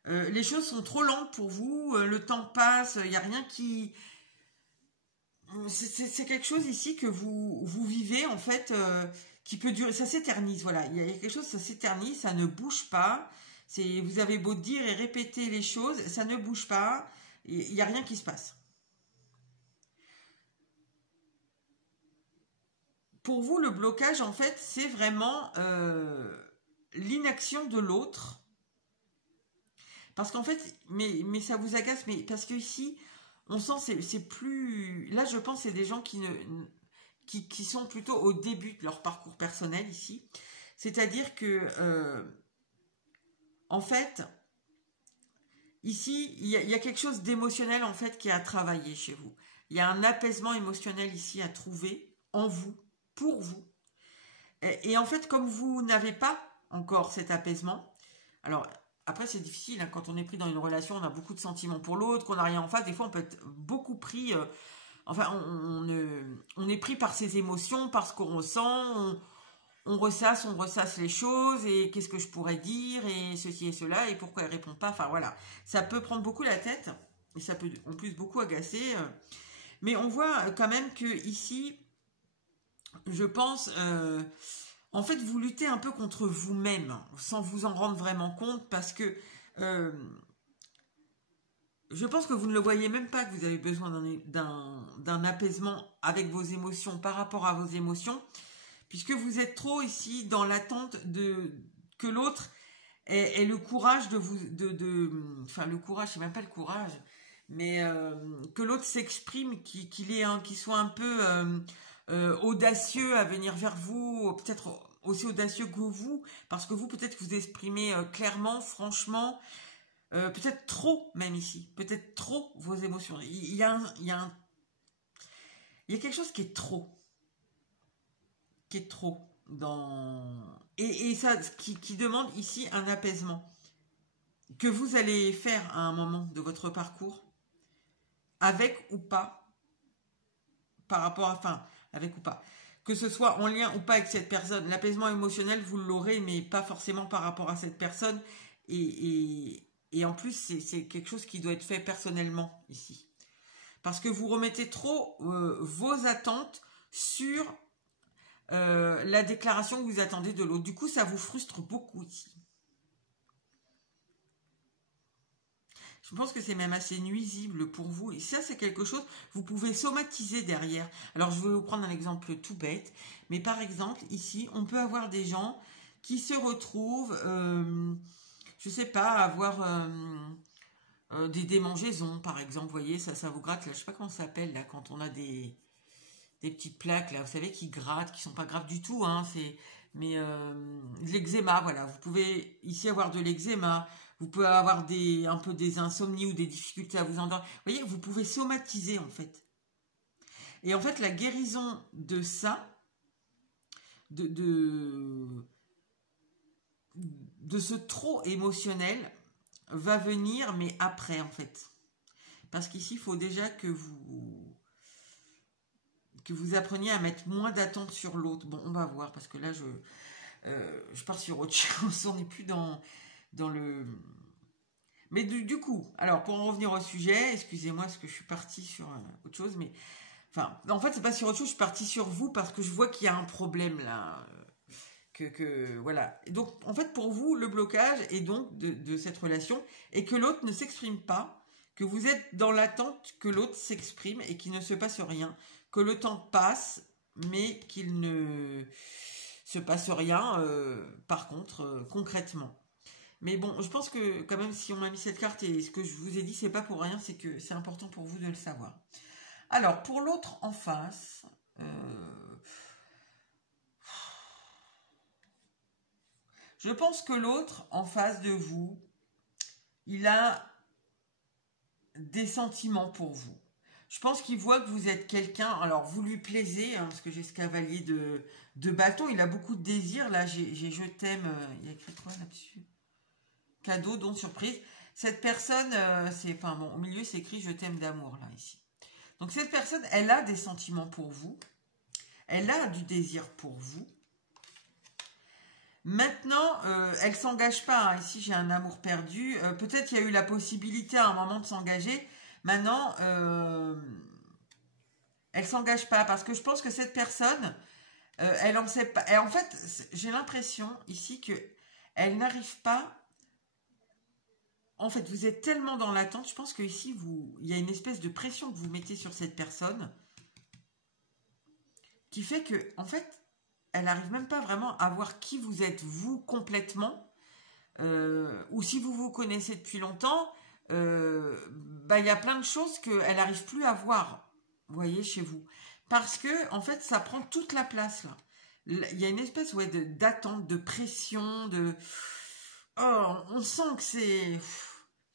Les choses sont trop lentes pour vous, le temps passe, il n'y a rien qui... C'est quelque chose ici que vous vivez en fait, qui peut durer, ça s'éternise, voilà. Il y a quelque chose, ça s'éternise, ça ne bouge pas. Vous avez beau dire et répéter les choses, ça ne bouge pas, il n'y a rien qui se passe. Pour vous, le blocage, en fait, c'est vraiment l'inaction de l'autre. Parce qu'en fait, mais ça vous agace, mais parce que ici, on sent c'est plus... Là, je pense c'est des gens qui sont plutôt au début de leur parcours personnel ici. C'est-à-dire que... en fait, ici, il y a quelque chose d'émotionnel en fait qui est à travailler chez vous. Il y a un apaisement émotionnel ici à trouver en vous, pour vous. Et en fait, comme vous n'avez pas encore cet apaisement, alors après c'est difficile, hein, quand on est pris dans une relation, on a beaucoup de sentiments pour l'autre, qu'on n'a rien en face, des fois on peut être beaucoup pris, enfin on est pris par ses émotions, par ce qu'on ressent, on ressasse les choses, et qu'est-ce que je pourrais dire, et ceci et cela, et pourquoi elle répond pas, enfin voilà. Ça peut prendre beaucoup la tête, et ça peut en plus beaucoup agacer, mais on voit quand même que ici, je pense, en fait, vous luttez un peu contre vous-même, sans vous en rendre vraiment compte, parce que je pense que vous ne le voyez même pas, que vous avez besoin d'un apaisement avec vos émotions, par rapport à vos émotions, puisque vous êtes trop ici dans l'attente que l'autre ait le courage de vous... Enfin, le courage, c'est même pas le courage, mais que l'autre s'exprime, qu'il soit un peu audacieux à venir vers vous, peut-être aussi audacieux que vous, parce que vous, peut-être vous exprimez clairement, franchement, peut-être trop même ici, peut-être trop vos émotions. Il y a quelque chose qui est trop et ça qui demande ici un apaisement que vous allez faire à un moment de votre parcours, avec ou pas, par rapport à, enfin, avec ou pas, que ce soit en lien ou pas avec cette personne. L'apaisement émotionnel, vous l'aurez, mais pas forcément par rapport à cette personne. Et en plus, c'est quelque chose qui doit être fait personnellement ici. Parce que vous remettez trop vos attentes sur la déclaration que vous attendez de l'autre. Du coup, ça vous frustre beaucoup ici. Je pense que c'est même assez nuisible pour vous. Et ça, c'est quelque chose, vous pouvez somatiser derrière. Alors, je vais vous prendre un exemple tout bête. Mais par exemple, ici, on peut avoir des gens qui se retrouvent, je sais pas, avoir des démangeaisons, par exemple. Vous voyez, ça vous gratte, là. Je sais pas comment ça s'appelle, là, quand on a des petites plaques, là, vous savez, qui grattent, qui sont pas graves du tout, hein. Mais l'eczéma, voilà. Vous pouvez ici avoir de l'eczéma. Vous pouvez avoir un peu des insomnies ou des difficultés à vous endormir. Vous voyez, vous pouvez somatiser, en fait. Et en fait, la guérison de ça, de ce trop émotionnel, va venir, mais après, en fait. Parce qu'ici, il faut déjà que vous appreniez à mettre moins d'attente sur l'autre. Bon, on va voir, parce que là, je pars sur autre chose. On n'est plus dans le... Mais du coup, alors pour en revenir au sujet, excusez-moi parce que je suis partie sur autre chose, mais enfin, en fait, c'est pas sur autre chose, je suis partie sur vous parce que je vois qu'il y a un problème là, voilà. Et donc, en fait, pour vous, le blocage est donc de cette relation et que l'autre ne s'exprime pas, que vous êtes dans l'attente que l'autre s'exprime et qu'il ne se passe rien, que le temps passe, mais qu'il ne se passe rien, par contre, concrètement. Mais bon, je pense que quand même, si on m'a mis cette carte et ce que je vous ai dit, c'est pas pour rien, c'est que c'est important pour vous de le savoir. Alors, pour l'autre en face, je pense que l'autre en face de vous, il a des sentiments pour vous. Je pense qu'il voit que vous êtes quelqu'un, alors vous lui plaisez, hein, parce que j'ai ce cavalier de bâton, il a beaucoup de désir, là j'ai je t'aime, il y a écrit quoi là-dessus ? Cadeau, don, surprise. Cette personne, enfin bon, au milieu c'est écrit je t'aime d'amour là ici. Donc cette personne, elle a des sentiments pour vous, elle a du désir pour vous. Maintenant, elle s'engage pas. Hein. Ici j'ai un amour perdu. Peut-être qu'il y a eu la possibilité à un moment de s'engager. Maintenant, elle s'engage pas parce que je pense que cette personne, elle en sait pas. Et en fait, j'ai l'impression ici que elle n'arrive pas. En fait, vous êtes tellement dans l'attente, je pense qu'ici, il y a une espèce de pression que vous mettez sur cette personne qui fait que, en fait, elle n'arrive même pas vraiment à voir qui vous êtes, vous, complètement. Ou si vous vous connaissez depuis longtemps, il y a plein de choses qu'elle n'arrive plus à voir, vous voyez, chez vous. Parce que, en fait, ça prend toute la place, là. Il y a une espèce d'attente, de pression, Oh, on sent que c'est...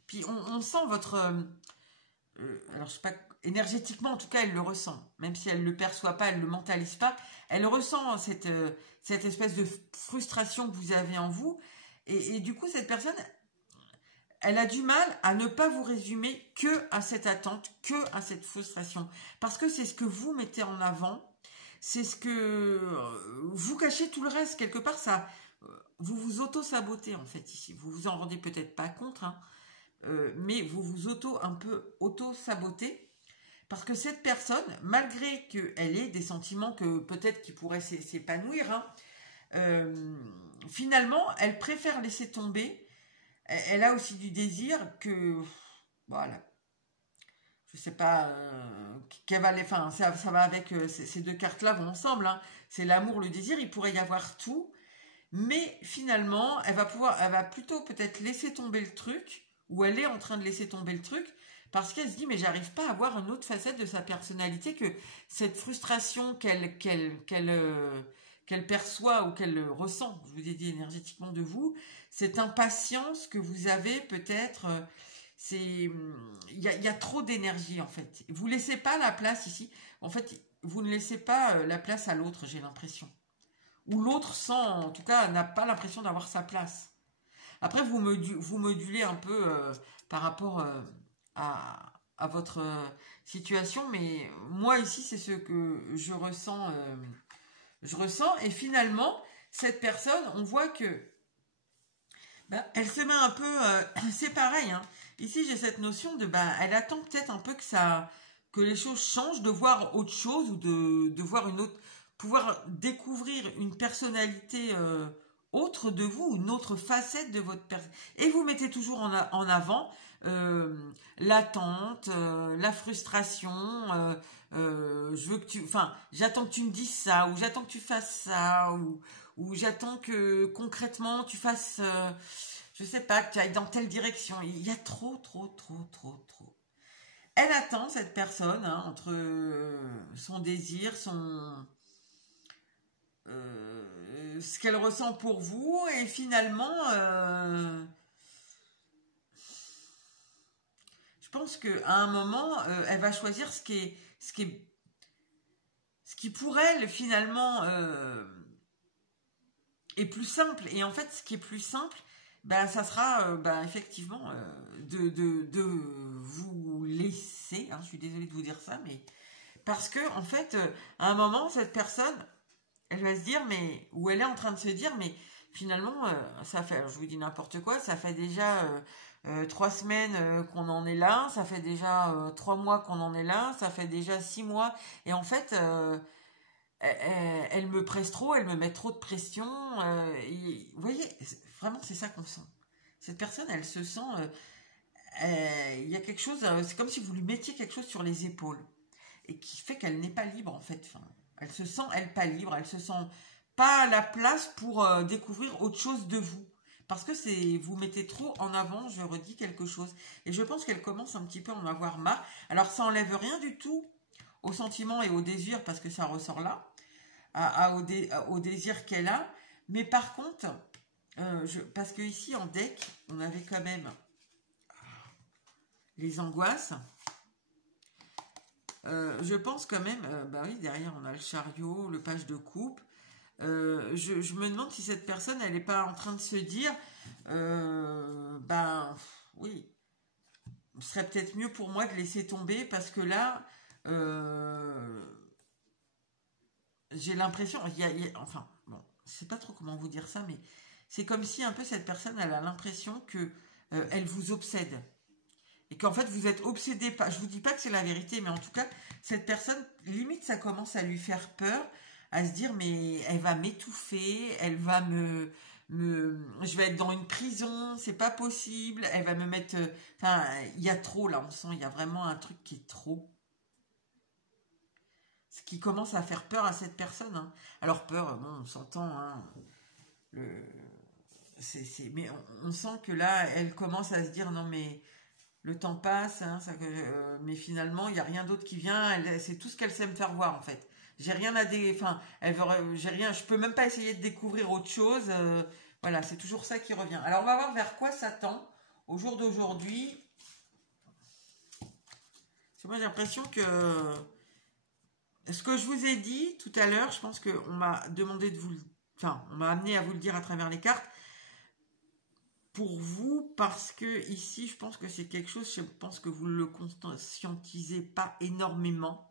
Puis on sent votre... alors, je sais pas... Énergétiquement, en tout cas, elle le ressent. Même si elle ne le perçoit pas, elle ne le mentalise pas. Elle ressent cette espèce de frustration que vous avez en vous. Et du coup, cette personne, elle a du mal à ne pas vous résumer que à cette attente, que à cette frustration. Parce que c'est ce que vous mettez en avant. C'est ce que... vous cachez tout le reste. Quelque part, ça... Vous vous auto-sabotez en fait ici. Vous vous en rendez peut-être pas compte, hein, mais vous vous auto-sabotez parce que cette personne, malgré qu'elle ait des sentiments que peut-être qui pourraient s'épanouir, hein, finalement, elle préfère laisser tomber. Elle a aussi du désir que, voilà, je sais pas, qu'elle va, enfin, ça va avec ces deux cartes-là vont ensemble. Hein. C'est l'amour, le désir. Il pourrait y avoir tout. Mais finalement, elle va plutôt peut-être laisser tomber le truc, ou elle est en train de laisser tomber le truc, parce qu'elle se dit, mais j'arrive pas à voir une autre facette de sa personnalité que cette frustration qu'elle qu'elle perçoit ou qu'elle ressent, je vous ai dit énergétiquement de vous, cette impatience que vous avez peut-être, il y a trop d'énergie en fait. Vous laissez pas la place ici. En fait, vous ne laissez pas la place à l'autre, j'ai l'impression. Ou l'autre en tout cas, n'a pas l'impression d'avoir sa place. Après, vous modulez un peu par rapport à votre situation, mais moi ici, c'est ce que je ressens. Et finalement, cette personne, on voit que elle se met un peu, c'est pareil. Hein. Ici, j'ai cette notion de, elle attend peut-être un peu que les choses changent, de voir autre chose ou de voir une autre, pouvoir découvrir une personnalité autre de vous, une autre facette de votre personne. Et vous mettez toujours en avant l'attente, la frustration. Je veux que j'attends que tu me dises ça, ou j'attends que tu fasses ça, ou j'attends que concrètement tu fasses, je sais pas, que tu ailles dans telle direction. Il y a trop. Elle attend, cette personne, hein, entre son désir, ce qu'elle ressent pour vous, et finalement, je pense qu'à un moment, elle va choisir ce qui pour elle, finalement, est plus simple. Et en fait, ce qui est plus simple, ça sera effectivement de vous laisser, hein, je suis désolée de vous dire ça, mais parce que en fait, à un moment, cette personne, elle va se dire, ou elle est en train de se dire, mais finalement, ça fait, je vous dis n'importe quoi, ça fait déjà 3 semaines qu'on en est là, ça fait déjà 3 mois qu'on en est là, ça fait déjà 6 mois, et en fait, elle me presse trop, elle me met trop de pression. Vous voyez, vraiment, c'est ça qu'on sent. Cette personne, elle se sent... il y a quelque chose... c'est comme si vous lui mettiez quelque chose sur les épaules. Et qui fait qu'elle n'est pas libre, en fait. Enfin, elle se sent, elle, pas libre. Elle se sent pas à la place pour découvrir autre chose de vous. Parce que vous mettez trop en avant, je redis quelque chose. Et je pense qu'elle commence un petit peu à en avoir marre. Alors, ça enlève rien du tout au sentiment et au désir, parce que ça ressort là. Au désir qu'elle a, mais par contre, parce que ici en deck, on avait quand même les angoisses. Je pense quand même, oui, derrière on a le chariot, le page de coupe. Je me demande si cette personne, elle n'est pas en train de se dire, oui, ce serait peut-être mieux pour moi de laisser tomber, parce que là, j'ai l'impression, enfin, bon, je sais pas trop comment vous dire ça, mais c'est comme si un peu cette personne, elle a l'impression que elle vous obsède. Et qu'en fait, vous êtes obsédé par... Je vous dis pas que c'est la vérité, mais en tout cas, cette personne, limite, ça commence à lui faire peur, à se dire, mais elle va m'étouffer, elle va je vais être dans une prison, c'est pas possible, elle va me mettre... Enfin, il y a trop, là, on sent, il y a vraiment un truc qui est trop. Ce qui commence à faire peur à cette personne. Hein. Alors peur, bon, on s'entend. Hein, mais on sent que là, elle commence à se dire, non mais le temps passe, hein, mais finalement, il n'y a rien d'autre qui vient. C'est tout ce qu'elle sait me faire voir, en fait. J'ai rien à j'ai rien. Je peux même pas essayer de découvrir autre chose. Voilà, c'est toujours ça qui revient. Alors, on va voir vers quoi ça tend au jour d'aujourd'hui. Moi, j'ai l'impression que ce que je vous ai dit tout à l'heure, je pense qu'on m'a demandé on m'a amené à vous le dire à travers les cartes. Pour vous, parce que ici, je pense que c'est quelque chose, je pense que vous ne le conscientisez pas énormément.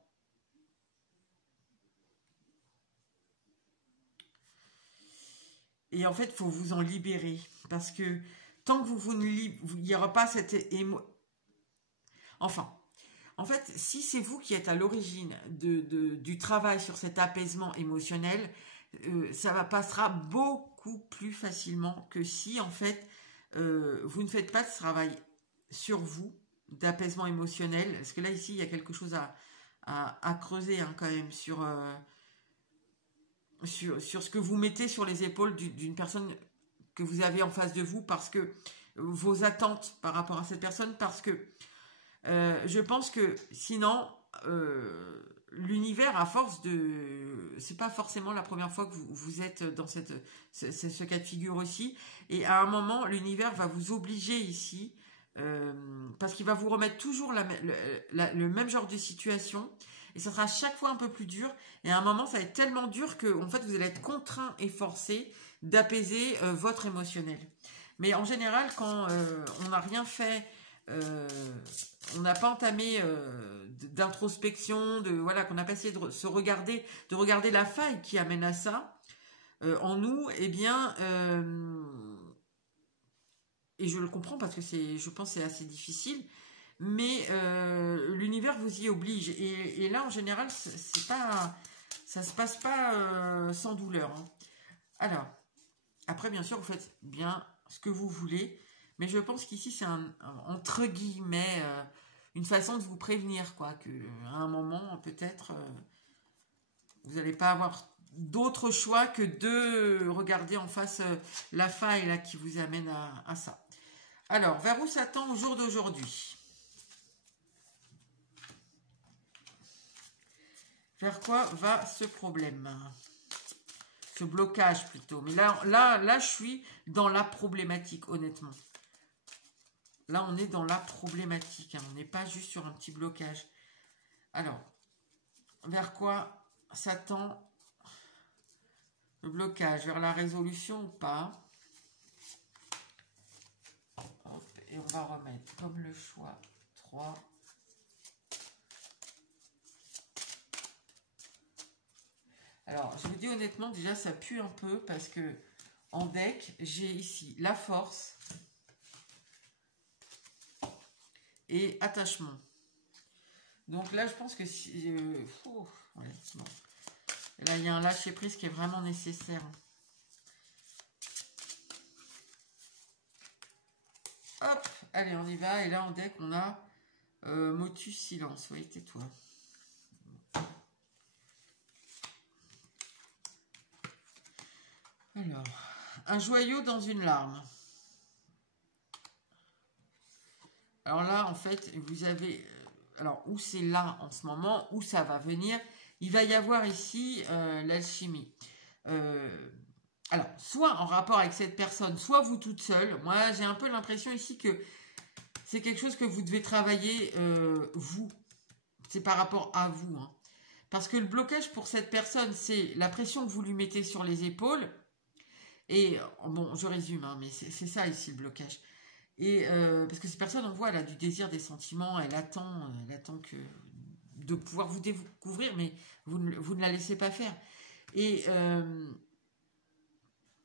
Et en fait, il faut vous en libérer. Parce que tant que il n'y aura pas cette Enfin, en fait, si c'est vous qui êtes à l'origine du travail sur cet apaisement émotionnel, ça passera beaucoup plus facilement que si, en fait, vous ne faites pas de travail sur vous, d'apaisement émotionnel. Parce que là, ici, il y a quelque chose à creuser hein, quand même sur ce que vous mettez sur les épaules d'une personne que vous avez en face de vous, parce que vos attentes par rapport à cette personne, parce que je pense que sinon, l'univers, à force de c'est pas forcément la première fois que vous êtes dans ce cas de figure aussi. Et à un moment, l'univers va vous obliger ici, parce qu'il va vous remettre toujours le même genre de situation. Et ça sera à chaque fois un peu plus dur. Et à un moment, ça va être tellement dur que en fait, vous allez être contraint et forcé d'apaiser votre émotionnel. Mais en général, quand on n'a rien fait, on n'a pas entamé d'introspection, voilà, qu'on n'a pas essayé de se regarder, de regarder la faille qui amène à ça en nous, eh bien, et je le comprends parce que je pense que c'est assez difficile. Mais l'univers vous y oblige. Et là, en général, c'est pas, ça se passe pas sans douleur. Hein. Alors, après, bien sûr, vous faites bien ce que vous voulez. Mais je pense qu'ici, c'est entre guillemets une façon de vous prévenir, quoi. Qu'à un moment, peut-être, vous n'allez pas avoir d'autre choix que de regarder en face la faille là, qui vous amène à ça. Alors, vers où ça tend au jour d'aujourd'hui ? Vers quoi va ce problème? Ce blocage plutôt. Mais là, je suis dans la problématique, honnêtement. Là, on est dans la problématique. Hein. On n'est pas juste sur un petit blocage. Alors, vers quoi ça tend le blocage? Vers la résolution ou pas? Hop, et on va remettre comme le choix 3. Alors, je vous dis honnêtement, déjà, ça pue un peu parce que en deck, j'ai ici la force et attachement. Donc là, je pense que si... ouais, bon. Là, il y a un lâcher-prise qui est vraiment nécessaire. Hop, allez, on y va. Et là, en deck, on a motus silence. Oui, tais-toi. Alors, un joyau dans une larme. Alors là, en fait, vous avez... alors, où c'est là en ce moment, où ça va venir, il va y avoir ici l'alchimie. Alors, soit en rapport avec cette personne, soit vous toute seule. Moi, j'ai un peu l'impression ici que c'est quelque chose que vous devez travailler vous. C'est par rapport à vous. Hein. Parce que le blocage pour cette personne, c'est la pression que vous lui mettez sur les épaules. Et, bon, je résume, hein, mais c'est ça ici le blocage. Et parce que cette personne, on voit, elle a du désir, des sentiments, elle attend de pouvoir vous découvrir, mais vous ne la laissez pas faire. Et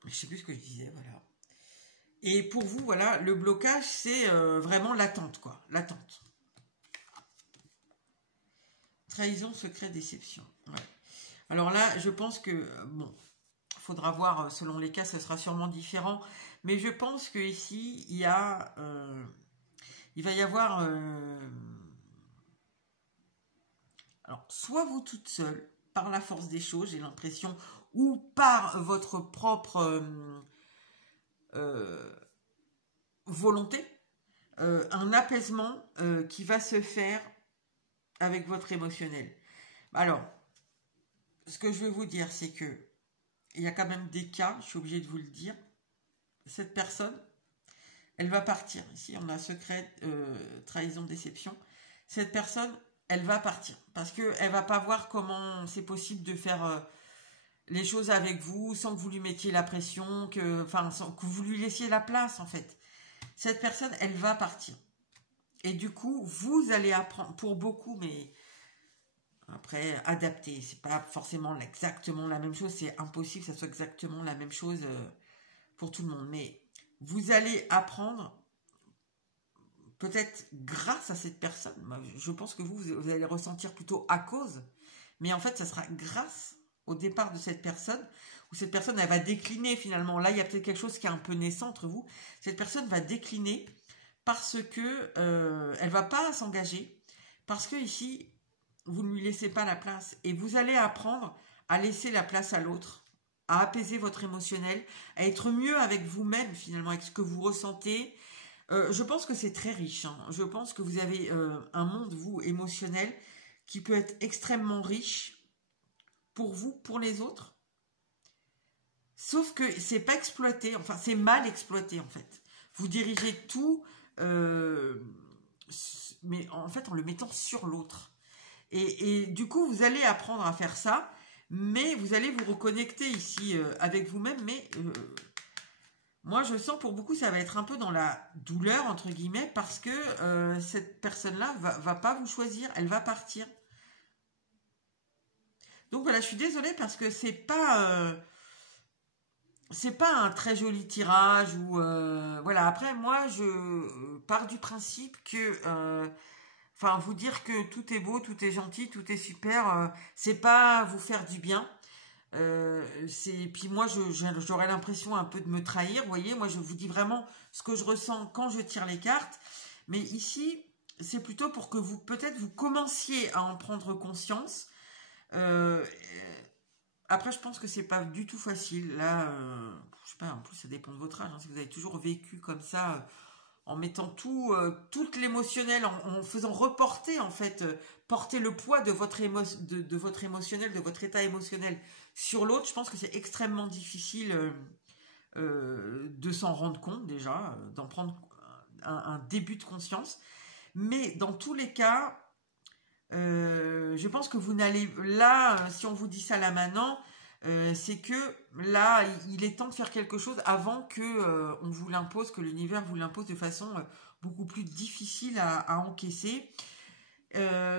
je sais plus ce que je disais, voilà. Et pour vous, voilà, le blocage, c'est vraiment l'attente, quoi, l'attente. Trahison, secret, déception. Ouais. Alors là, je pense que, bon, il faudra voir, selon les cas, ça sera sûrement différent. Mais je pense que ici, il va y avoir... alors, soit vous toute seule, par la force des choses, j'ai l'impression, ou par votre propre volonté, un apaisement qui va se faire avec votre émotionnel. Alors, ce que je veux vous dire, c'est que il y a quand même des cas, je suis obligée de vous le dire, cette personne, elle va partir. Ici, on a secret, trahison, déception. Cette personne, elle va partir. Parce qu'elle ne va pas voir comment c'est possible de faire les choses avec vous sans que vous lui mettiez la pression, sans que vous lui laissiez la place, en fait. Cette personne, elle va partir. Et du coup, vous allez apprendre, pour beaucoup, mais après, adapter. C'est pas forcément exactement la même chose. C'est impossible que ça soit exactement la même chose pour tout le monde. Mais vous allez apprendre, peut-être grâce à cette personne. Je pense que vous allez ressentir plutôt à cause. Mais en fait, ça sera grâce au départ de cette personne, où cette personne, elle va décliner finalement. Là, il y a peut-être quelque chose qui est un peu naissant entre vous. Cette personne va décliner parce que elle va pas s'engager. Parce que ici, vous ne lui laissez pas la place. Et vous allez apprendre à laisser la place à l'autre, à apaiser votre émotionnel, à être mieux avec vous-même finalement, avec ce que vous ressentez. Je pense que c'est très riche. Hein. Je pense que vous avez un monde, vous, émotionnel, qui peut être extrêmement riche. pour vous, pour les autres. Sauf que c'est pas exploité, enfin c'est mal exploité en fait. Vous dirigez tout, mais en fait en le mettant sur l'autre. Et du coup, vous allez apprendre à faire ça, mais vous allez vous reconnecter ici avec vous-même. Mais moi, je sens pour beaucoup, ça va être un peu dans la douleur, entre guillemets, parce que cette personne-là va pas vous choisir, elle va partir. Donc voilà, je suis désolée parce que c'est pas un très joli tirage ou voilà. Après, moi, je pars du principe que enfin, vous dire que tout est beau, tout est gentil, tout est super, c'est pas vous faire du bien. Puis moi, j'aurais l'impression un peu de me trahir. Vous voyez, moi, je vous dis vraiment ce que je ressens quand je tire les cartes. Mais ici, c'est plutôt pour que vous, peut-être, vous commenciez à en prendre conscience. Après, je pense que c'est pas du tout facile. Là, je sais pas, en plus, ça dépend de votre âge. Hein, si vous avez toujours vécu comme ça, en mettant toute l'émotionnel, en faisant reporter, en fait, porter le poids de votre émotionnel, de votre état émotionnel sur l'autre, je pense que c'est extrêmement difficile de s'en rendre compte déjà, d'en prendre un début de conscience. Mais dans tous les cas, je pense que vous n'allez... Là, si on vous dit ça là maintenant, c'est que là, il est temps de faire quelque chose avant que on vous l'impose, que l'univers vous l'impose de façon beaucoup plus difficile à encaisser.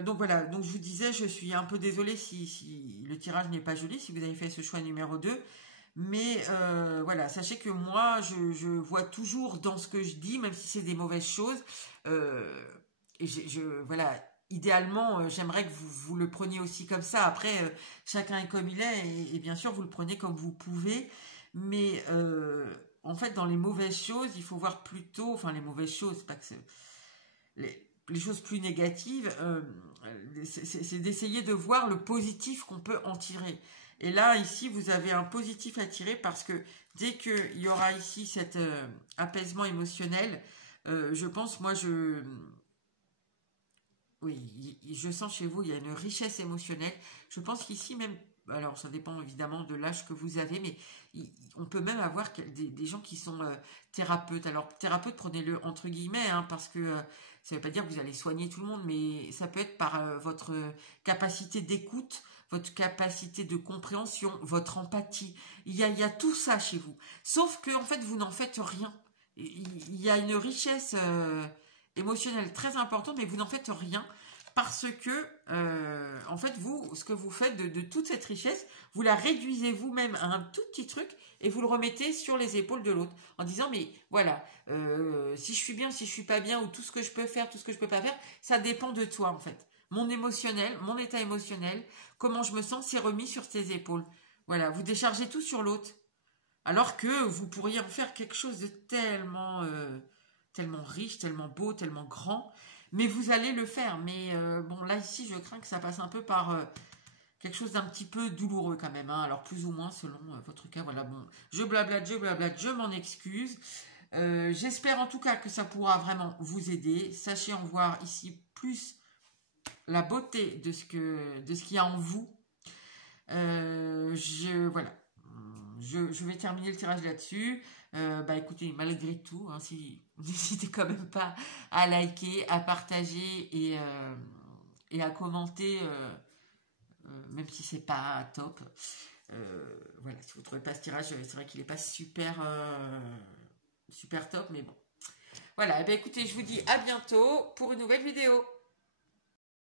Donc voilà, donc je vous disais, je suis un peu désolée si le tirage n'est pas joli, si vous avez fait ce choix numéro 2. Mais voilà, sachez que moi, je vois toujours dans ce que je dis, même si c'est des mauvaises choses, voilà, idéalement, j'aimerais que vous le preniez aussi comme ça. Après, chacun est comme il est, et bien sûr, vous le prenez comme vous pouvez. Mais en fait, dans les mauvaises choses, il faut voir plutôt, enfin les mauvaises choses, pas que les choses plus négatives, c'est d'essayer de voir le positif qu'on peut en tirer. Et là, ici, vous avez un positif à tirer parce que dès qu'il y aura ici cet apaisement émotionnel, je pense, moi, oui, je sens chez vous, il y a une richesse émotionnelle. Je pense qu'ici même, alors ça dépend évidemment de l'âge que vous avez, mais on peut même avoir des gens qui sont thérapeutes. Alors thérapeute, prenez-le entre guillemets, hein, parce que ça ne veut pas dire que vous allez soigner tout le monde, mais ça peut être par votre capacité d'écoute, votre capacité de compréhension, votre empathie. Il y a tout ça chez vous. Sauf que en fait, vous n'en faites rien. Il y a une richesse émotionnelle très importante, mais vous n'en faites rien parce que, en fait, vous, ce que vous faites de toute cette richesse, vous la réduisez vous-même à un tout petit truc et vous le remettez sur les épaules de l'autre en disant, mais voilà, si je suis bien, si je suis pas bien, ou tout ce que je peux faire, tout ce que je peux pas faire, ça dépend de toi, en fait. Mon émotionnel, mon état émotionnel, comment je me sens, c'est remis sur tes épaules. Voilà, vous déchargez tout sur l'autre. Alors que vous pourriez en faire quelque chose de tellement riche, tellement beau, tellement grand. Mais vous allez le faire. Mais bon, là, ici, je crains que ça passe un peu par quelque chose d'un petit peu douloureux quand même. Hein. Alors, plus ou moins, selon votre cas. Voilà, bon, je blablate, je m'en excuse. J'espère en tout cas que ça pourra vraiment vous aider. Sachez en voir ici plus la beauté de ce qu'il y a en vous. Voilà. Je vais terminer le tirage là-dessus. Écoutez, malgré tout, hein, si n'hésitez quand même pas à liker, à partager et à commenter, même si c'est pas top. Voilà, si vous ne trouvez pas ce tirage, c'est vrai qu'il n'est pas super top, mais bon. Voilà, écoutez, je vous dis à bientôt pour une nouvelle vidéo.